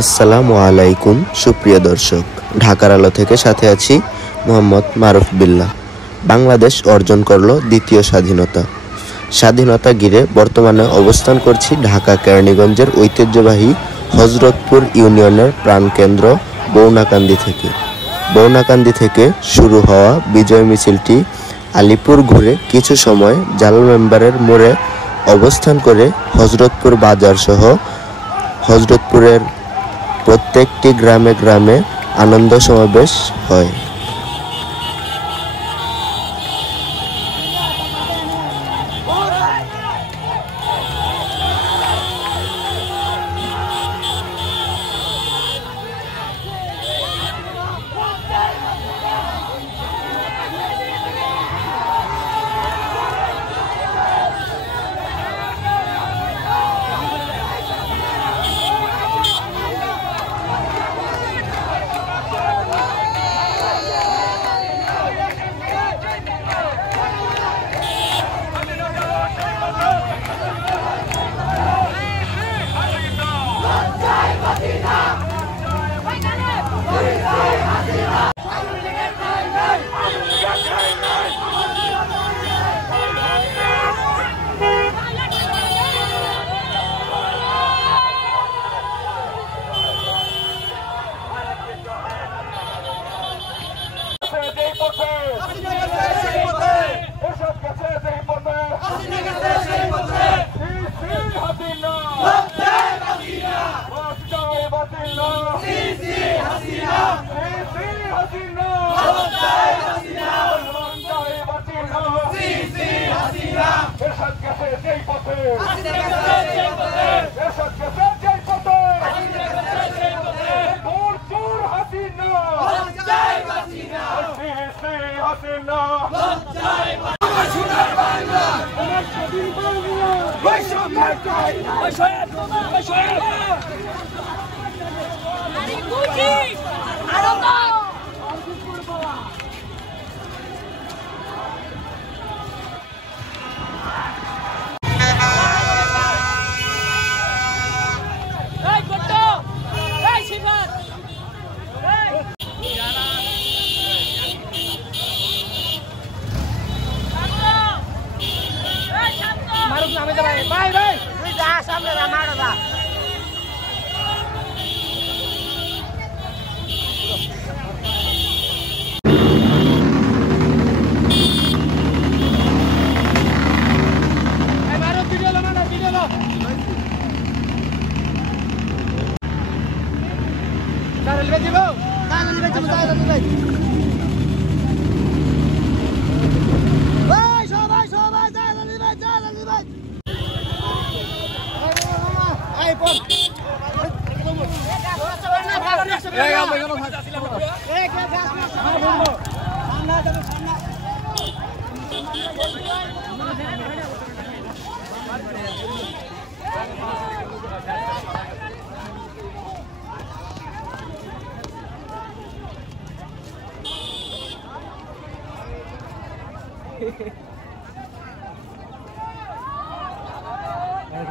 আসসালামু আলাইকুম সুপ্রিয় দর্শক, ঢাকার আলো থেকে সাথে আছি মোহাম্মদ মারুফ বিল্লাহ। বাংলাদেশ অর্জন করলো দ্বিতীয় স্বাধীনতা ঘিরে বর্তমানে অবস্থান করছি ঢাকা কেরানীগঞ্জের ঐতিহ্যবাহী হযরতপুর ইউনিয়নের প্রাণকেন্দ্র বৌনাকান্দি থেকে শুরু হওয়া বিজয় মিছিলটি আলীপুর ঘুরে কিছু সময় জাল মেম্বারের মোড়ে অবস্থান করে হযরতপুর বাজার সহ হযরতপুরের প্রত্যেকটি গ্রামে গ্রামে আনন্দ সমাবেশ হয়।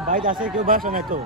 বাইরে আছে কেউ বাসা নাই তো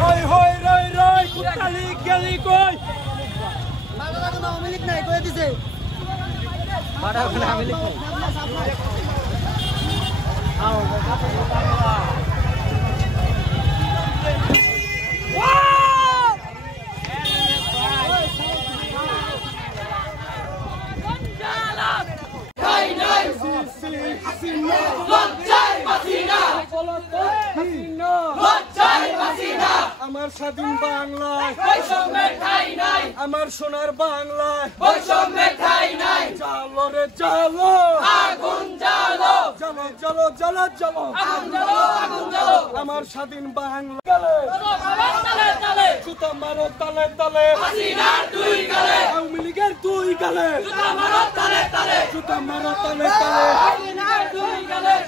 হই হই রই রই কুতালি গেলি কই মারা কোনো আওয়ামী লীগ নাই কই দিছে মারা কোনো আওয়ামী লীগ নাই আমার স্বাধীন বাংলায় আমার সোনার বাংলায় জালো রে জালো আগুন জালো জালো জালো জালো জালো আমার স্বাধীন বাংলা জুতা মারো তালে তালে আওয়ামী লীগের দুই গালে জুতা মারো তালে তালে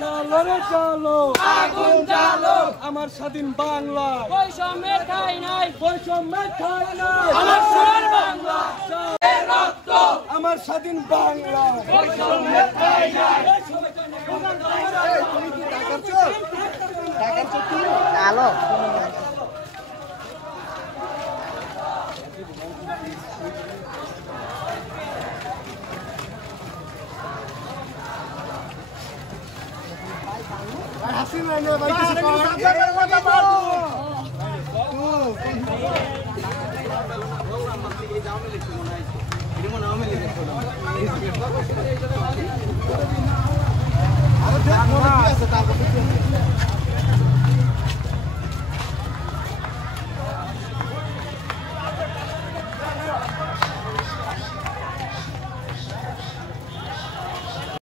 জালো রে জালো আগুন জালো আমার স্বাধীন বাংলা বৈষম্যের ঠাঁই নাই আমার সোনার বাংলা রক্ত আমার স্বাধীন বাংলা আলো হাসি